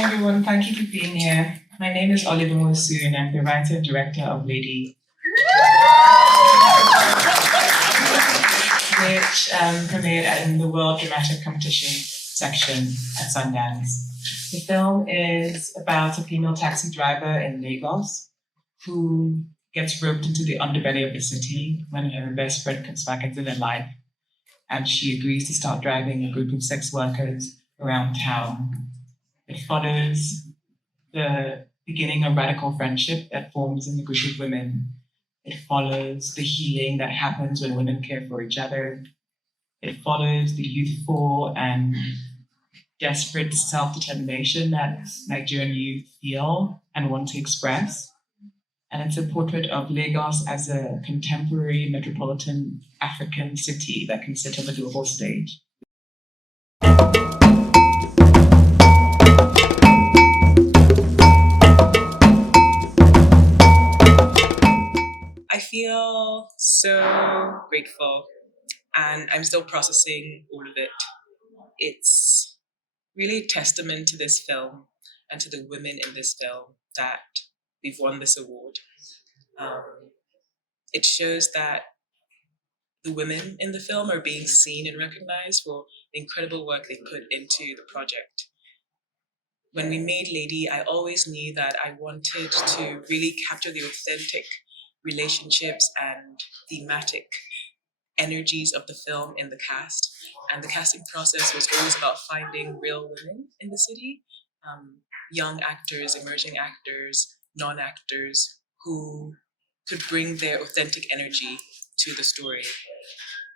Hi everyone, thank you for being here. My name is Olive Nwosu and I'm the writer and director of Lady, which premiered in the World Dramatic Competition section at Sundance. The film is about a female taxi driver in Lagos who gets roped into the underbelly of the city when her best friend comes back into their life, and she agrees to start driving a group of sex workers around town. It follows the beginning of radical friendship that forms in the group of women. It follows the healing that happens when women care for each other. It follows the youthful and desperate self-determination that Nigerian youth feel and want to express. And it's a portrait of Lagos as a contemporary metropolitan African city that can sit on the global stage. I feel so grateful, and I'm still processing all of it. It's really a testament to this film and to the women in this film that we've won this award. It shows that the women in the film are being seen and recognized for the incredible work they put into the project. When we made Lady, I always knew that I wanted to really capture the authentic relationships and thematic energies of the film in the cast. And the casting process was always about finding real women in the city, young actors, emerging actors, non-actors who could bring their authentic energy to the story.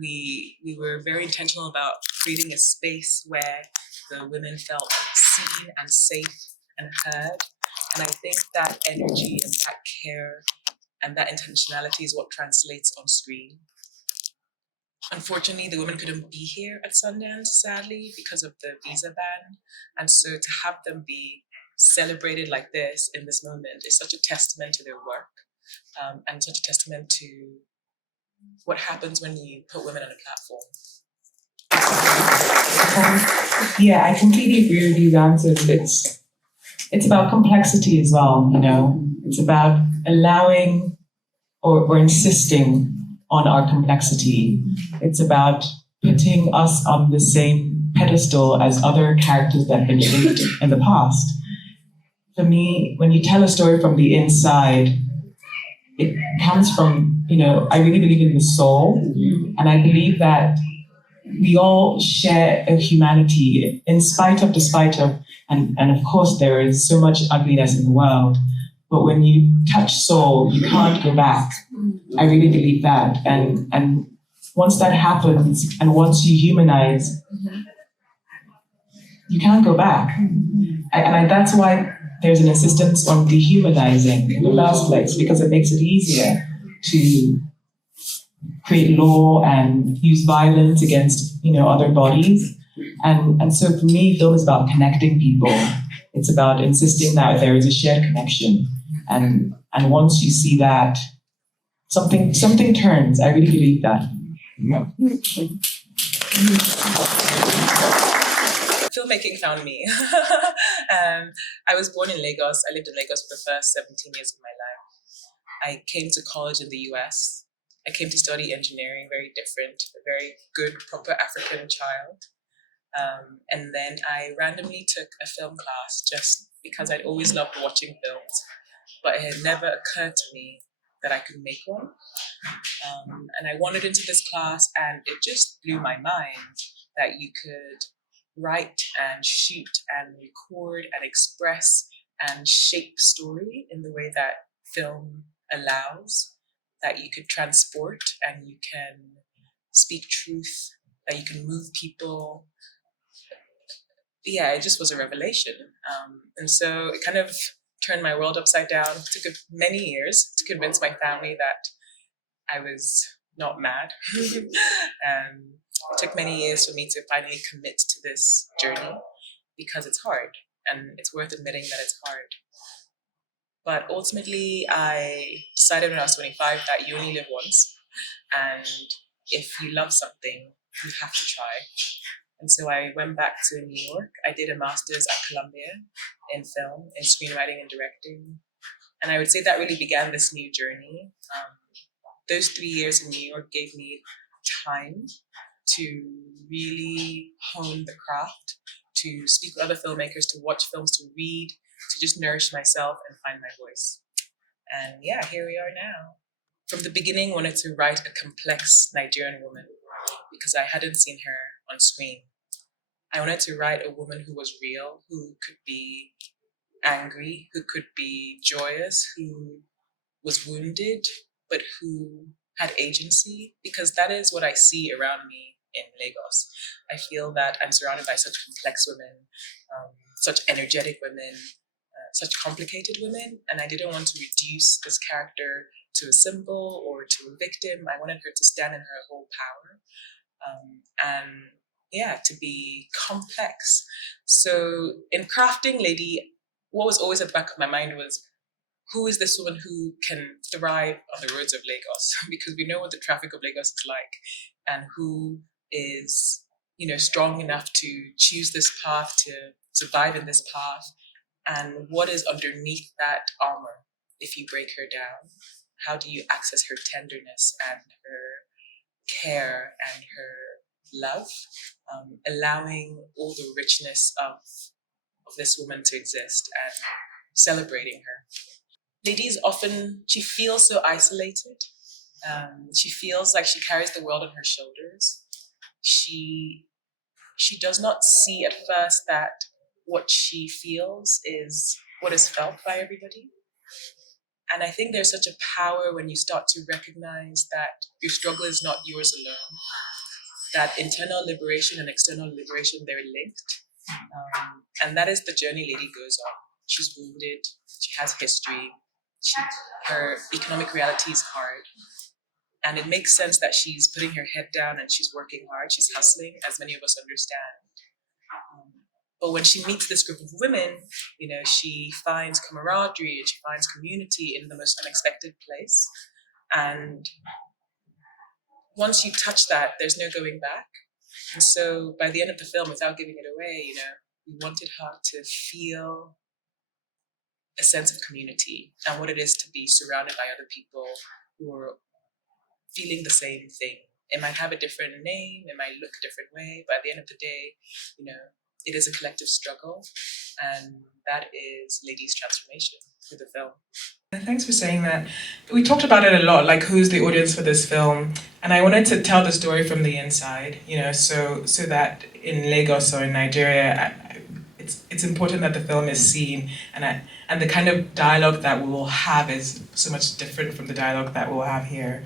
We were very intentional about creating a space where the women felt seen and safe and heard. And I think that energy and that care and that intentionality is what translates on screen. Unfortunately, the women couldn't be here at Sundance, sadly, because of the visa ban. And so to have them be celebrated like this in this moment is such a testament to their work, and such a testament to what happens when you put women on a platform. Yeah, I completely agree with these answers. It's about complexity as well, you know. It's about allowing or insisting on our complexity. It's about putting us on the same pedestal as other characters that have been shaped in the past. For me, when you tell a story from the inside, it comes from, you know, I really believe in the soul, and I believe that we all share a humanity in spite of, despite of, and of course there is so much ugliness in the world, but when you touch soul, you can't go back. I really believe that. And once that happens, and once you humanize, you can't go back. That's why there's an insistence on dehumanizing in the first place, because it makes it easier to create law and use violence against, you know, other bodies. And so for me, film is about connecting people. It's about insisting that there is a shared connection. And once you see that, something turns. I really believe that. Filmmaking found me. I was born in Lagos. I lived in Lagos for the first 17 years of my life. I came to college in the US. I came to study engineering, very different, a very good, proper African child. And then I randomly took a film class just because I'd always loved watching films, but it had never occurred to me that I could make one. And I wandered into this class and it just blew my mind that you could write and shoot and record and express and shape story in the way that film allows, that you could transport and you can speak truth, that you can move people. Yeah, it just was a revelation. And so it kind of turned my world upside down. It took many years to convince my family that I was not mad. It took many years for me to finally commit to this journey because it's hard, and it's worth admitting that it's hard. But ultimately, I decided when I was 25 that you only live once, and if you love something, you have to try. And so I went back to New York. I did a master's at Columbia in film, in screenwriting and directing. And I would say that really began this new journey. Those 3 years in New York gave me time to really hone the craft, to speak with other filmmakers, to watch films, to read, to just nourish myself and find my voice. And yeah, here we are now. From the beginning, I wanted to write a complex Nigerian woman because I hadn't seen her on screen. I wanted to write a woman who was real, who could be angry, who could be joyous, who was wounded, but who had agency, because that is what I see around me in Lagos. I feel that I'm surrounded by such complex women, such energetic women, such complicated women, and I didn't want to reduce this character to a symbol or to a victim. I wanted her to stand in her whole power, and yeah, to be complex. So in crafting Lady, what was always at the back of my mind was, who is this woman who can thrive on the roads of Lagos? Because we know what the traffic of Lagos is like, and who is, strong enough to choose this path, to survive in this path, and what is underneath that armor. If you break her down, how do you access her tenderness and her care and her love, allowing all the richness of this woman to exist and celebrating her. Lady is often, she feels so isolated. She feels like she carries the world on her shoulders. She does not see at first that what she feels is what is felt by everybody. And I think there's such a power when you start to recognize that your struggle is not yours alone, that internal liberation and external liberation, they're linked. And that is the journey Lady goes on. She's wounded, she has history, her economic reality is hard. And it makes sense that she's putting her head down and she's working hard, she's hustling, as many of us understand. But when she meets this group of women, she finds camaraderie and she finds community in the most unexpected place. And once you touch that, there's no going back. And so by the end of the film, without giving it away, we wanted her to feel a sense of community and what it is to be surrounded by other people who are feeling the same thing. It might have a different name, it might look a different way, but at the end of the day, it is a collective struggle, and that is Lady's transformation through the film. Thanks for saying that. We talked about it a lot, like who's the audience for this film, and I wanted to tell the story from the inside, so that in Lagos or in Nigeria, it's important that the film is seen, and the kind of dialogue that we will have is so much different from the dialogue that we'll have here.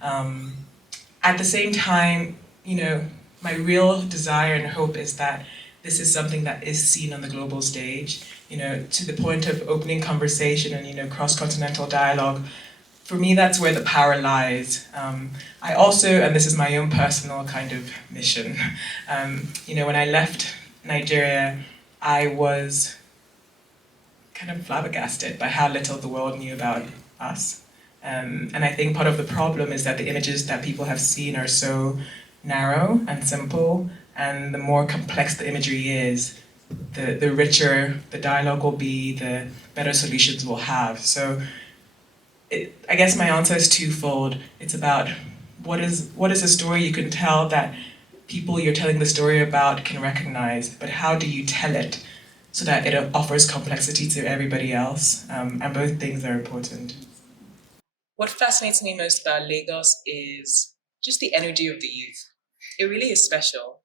At the same time, my real desire and hope is that this is something that is seen on the global stage, to the point of opening conversation and, cross-continental dialogue. For me, that's where the power lies. I also, and this is my own personal kind of mission, when I left Nigeria, I was kind of flabbergasted by how little the world knew about us. And I think part of the problem is that the images that people have seen are so narrow and simple, and the more complex the imagery is, the richer the dialogue will be, the better solutions we'll have. So I guess my answer is twofold. It's about what is a story you can tell that people you're telling the story about can recognize, but how do you tell it so that it offers complexity to everybody else? And both things are important. What fascinates me most about Lagos is just the energy of the youth. It really is special.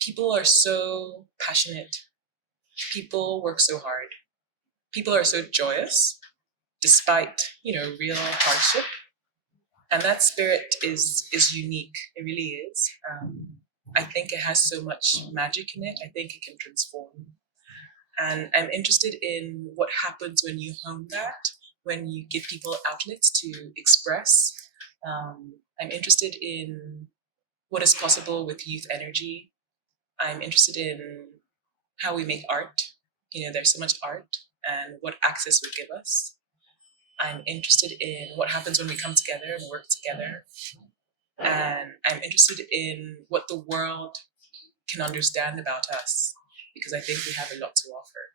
People are so passionate. People work so hard. People are so joyous, despite real hardship. And that spirit is unique. It really is. I think it has so much magic in it. I think it can transform. And I'm interested in what happens when you hone that, when you give people outlets to express. I'm interested in what is possible with youth energy. I'm interested in how we make art. There's so much art and what access would give us. I'm interested in what happens when we come together and work together. And I'm interested in what the world can understand about us, because I think we have a lot to offer.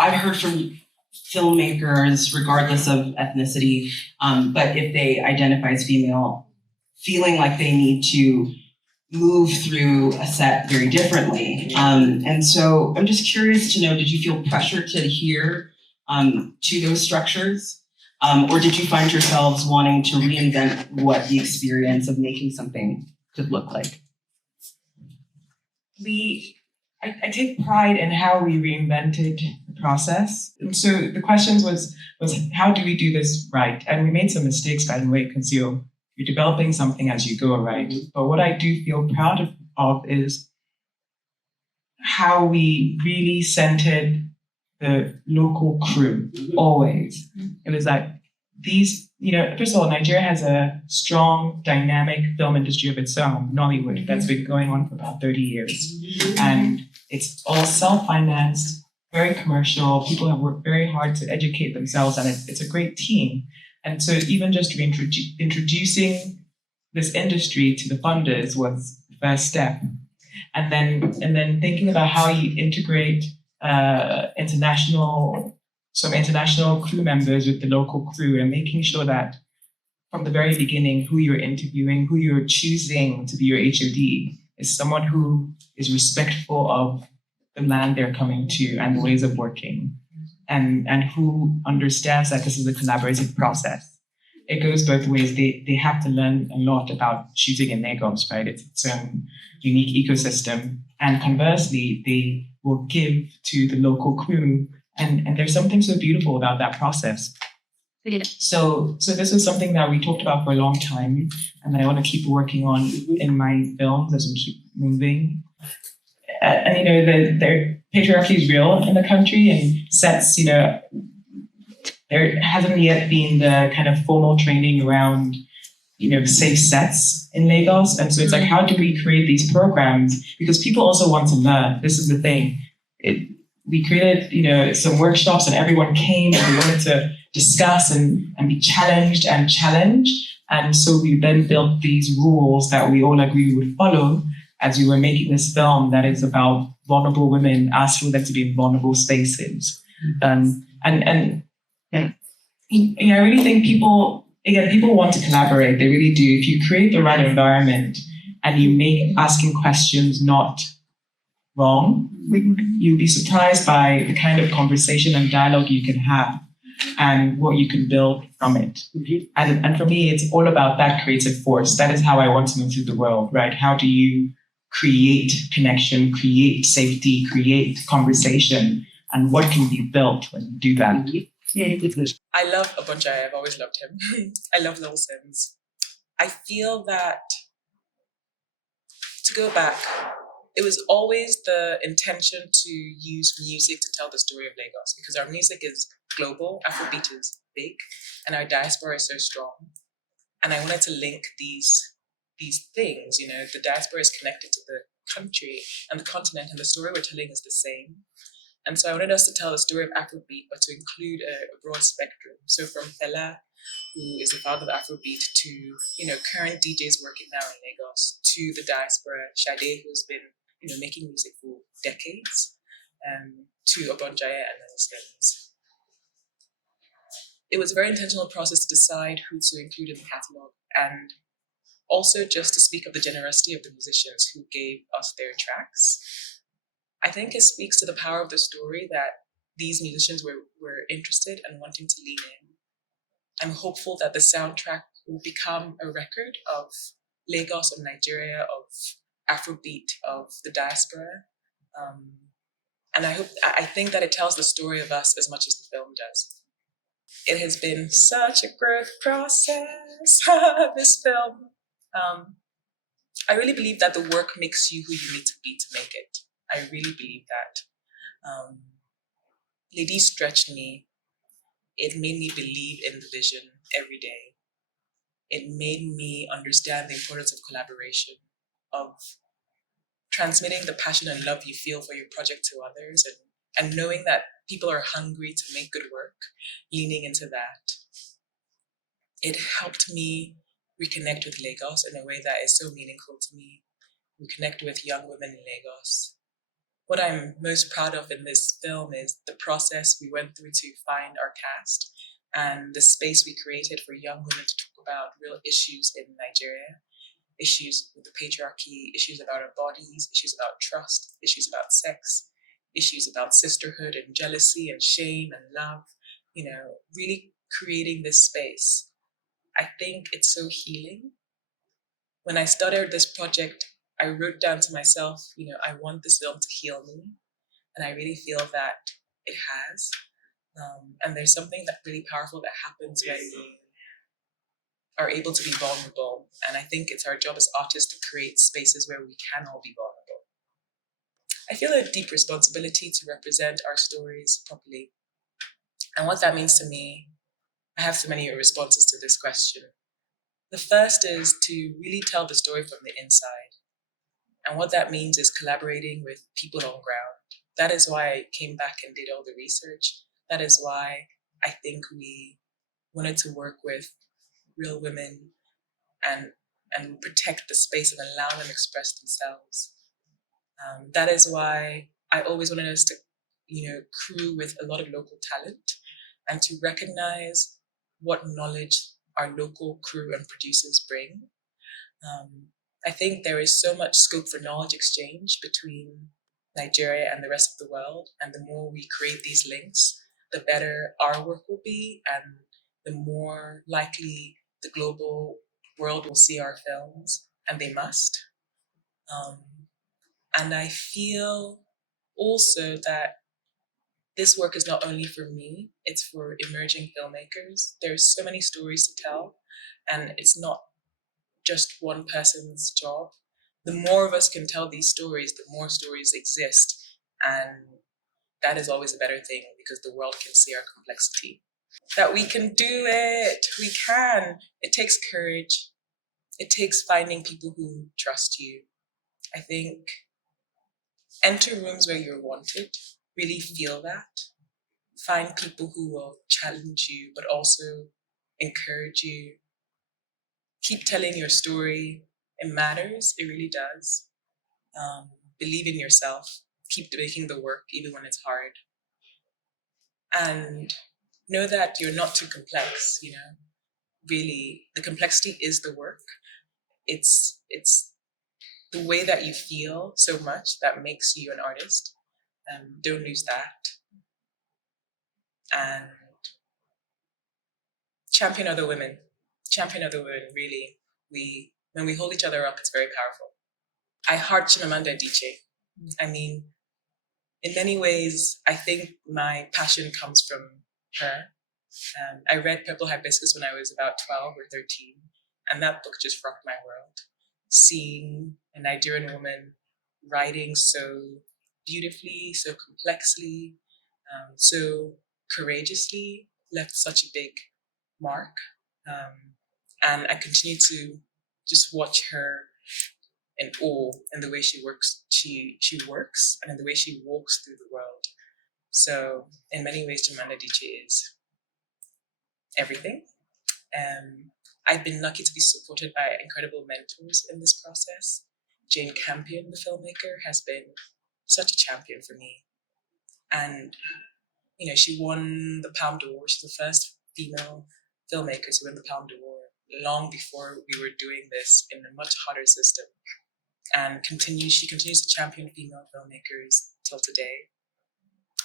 I've heard from filmmakers, regardless of ethnicity, but if they identify as female, feeling like they need to move through a set very differently. And so I'm just curious to know, did you feel pressure to adhere to those structures? Or did you find yourselves wanting to reinvent what the experience of making something could look like? I take pride in how we reinvented the process. And so the questions was how do we do this right? And we made some mistakes, by the way, because you're developing something as you go, right? But what I do feel proud of is how we really centered the local crew, always. It was like these, first of all, Nigeria has a strong, dynamic film industry of its own, Nollywood, that's been going on for about 30 years. And it's all self-financed, very commercial. People have worked very hard to educate themselves, and it's a great team. And so even just introducing this industry to the funders was the first step. And then thinking about how you integrate international crew members with the local crew, and making sure that from the very beginning, who you're interviewing, who you're choosing to be your HOD is someone who is respectful of the land they're coming to and the ways of working, and who understands that this is a collaborative process. It goes both ways. They have to learn a lot about shooting in Lagos, right? It's its own unique ecosystem. And conversely, they will give to the local crew. And there's something so beautiful about that process. Yeah. So this is something that we talked about for a long time, and that I want to keep working on in my films as we keep moving. And the patriarchy is real in the country, and sets, there hasn't yet been the kind of formal training around, safe sets in Lagos. And so it's like, how do we create these programs? Because people also want to learn. This is the thing. We created, some workshops, and everyone came and we wanted to discuss and be challenged and challenge. And so we then built these rules that we all agreed we would follow as we were making this film that is about vulnerable women, asking them to be in vulnerable spaces. And I really think people want to collaborate. They really do. If you create the right environment and you make asking questions not wrong, you'll be surprised by the kind of conversation and dialogue you can have and what you can build from it. And for me, it's all about that creative force. That is how I want to move through the world, right? How do you create connection, create safety, create conversation, and what can be built when you do that? I love Obonjai. I've always loved him. I love Lil Sims. I feel that, to go back, it was always the intention to use music to tell the story of Lagos, because our music is global, Afrobeat is big, and our diaspora is so strong. And I wanted to link these things. The diaspora is connected to the country and the continent, and the story we're telling is the same. And so I wanted us to tell the story of Afrobeat, but to include a broad spectrum. So from Fela, who is the father of Afrobeat, to current DJs working now in Lagos, to the diaspora, Sade, who's been making music for decades, to Obonjaya and Nollyfemme. It was a very intentional process to decide who to include in the catalogue, and also just to speak of the generosity of the musicians who gave us their tracks. I think it speaks to the power of the story that these musicians were interested and wanting to lean in. I'm hopeful that the soundtrack will become a record of Lagos, of Nigeria, of Afrobeat, of the diaspora. And I think that it tells the story of us as much as the film does. It has been such a growth process, this film. I really believe that the work makes you who you need to be to make it. I really believe that. Lady stretched me. It made me believe in the vision every day. It made me understand the importance of collaboration, of transmitting the passion and love you feel for your project to others, and knowing that people are hungry to make good work, leaning into that. It helped me reconnect with Lagos in a way that is so meaningful to me. We connect with young women in Lagos. What I'm most proud of in this film is the process we went through to find our cast and the space we created for young women to talk about real issues in Nigeria, issues with the patriarchy, issues about our bodies, issues about trust, issues about sex, issues about sisterhood and jealousy and shame and love, really creating this space. I think it's so healing. When I started this project, I wrote down to myself, I want this film to heal me. And I really feel that it has. And there's something that really powerful that happens when you are able to be vulnerable. And I think it's our job as artists to create spaces where we can all be vulnerable. I feel a deep responsibility to represent our stories properly. And what that means to me, I have so many responses to this question. The first is to really tell the story from the inside. And what that means is collaborating with people on ground. That is why I came back and did all the research. That is why I think we wanted to work with real women and protect the space and allow them to express themselves. That is why I always wanted us to, crew with a lot of local talent and to recognize what knowledge our local crew and producers bring. I think there is so much scope for knowledge exchange between Nigeria and the rest of the world. And the more we create these links, the better our work will be and the more likely the global world will see our films, and they must. And I feel also that this work is not only for me, it's for emerging filmmakers. There's so many stories to tell, and it's not just one person's job. The more of us can tell these stories, the more stories exist. And that is always a better thing because the world can see our complexity. That we can do it. We can. It takes courage. It takes finding people who trust you. I think enter rooms where you're wanted, really feel that. Find people who will challenge you, but also encourage you. Keep telling your story. It matters. It really does. Believe in yourself. Keep making the work even when it's hard. And know that you're not too complex, Really, the complexity is the work. It's the way that you feel so much that makes you an artist. Don't lose that. And champion other women. Champion other women, really. When we hold each other up, it's very powerful. I heart Chimamanda Adichie. I mean, in many ways, I think my passion comes from her. I read Purple Hibiscus when I was about 12 or 13, and that book just rocked my world. Seeing a Nigerian woman writing so beautifully, so complexly, so courageously left such a big mark. And I continue to just watch her in awe in the way she works. She works and in the way she walks through the world. So in many ways, Chimamanda Adichie is everything. I've been lucky to be supported by incredible mentors in this process. Jane Campion, the filmmaker, has been such a champion for me. And, she won the Palme d'Or. She's the first female filmmaker to win the Palme d'Or long before we were doing this in a much harder system. And she continues to champion female filmmakers till today.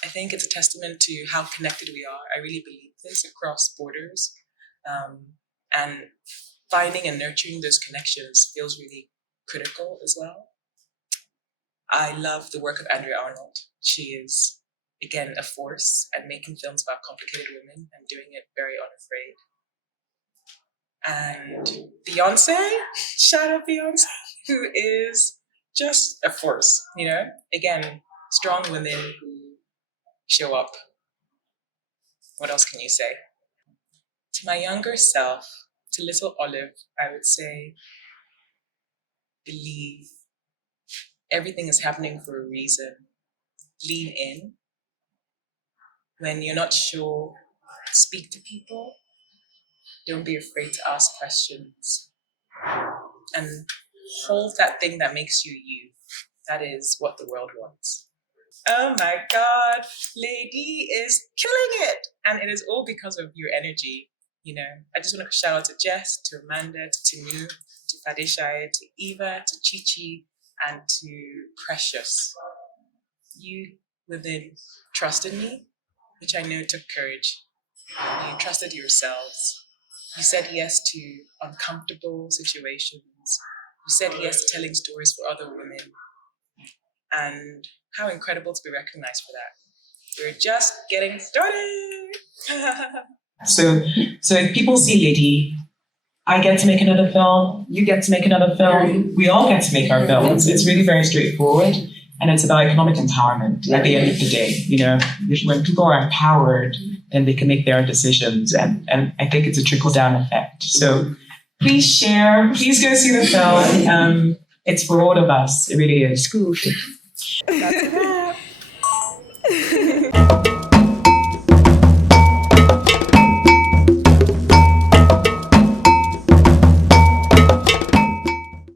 I think it's a testament to how connected we are. I really believe this across borders. And finding and nurturing those connections feels really critical as well. I love the work of Andrea Arnold. She is, again, a force at making films about complicated women and doing it very unafraid. And Beyonce, shout out Beyonce, who is just a force, Again, strong women who show up. What else can you say? To my younger self, to little Olive, I would say, believe everything is happening for a reason. Lean in. When you're not sure, speak to people. Don't be afraid to ask questions. And hold that thing that makes you you. That is what the world wants. Oh my God, Lady is killing it. And it is all because of your energy. You know, I just want to shout out to Jess, to Amanda, to Tinu, to Fadishai, to Eva, to Chichi, and to Precious. You women trusted me, which I know took courage. You trusted yourselves. You said yes to uncomfortable situations. You said yes to telling stories for other women. And how incredible to be recognized for that. We're just getting started. So if people see Lady, I get to make another film, you get to make another film, we all get to make our films. It's really very straightforward, and it's about economic empowerment at the end of the day. You know, when people are empowered, then they can make their own decisions, and I think it's a trickle-down effect. So please share, please go see the film. It's for all of us, it really is. That's it.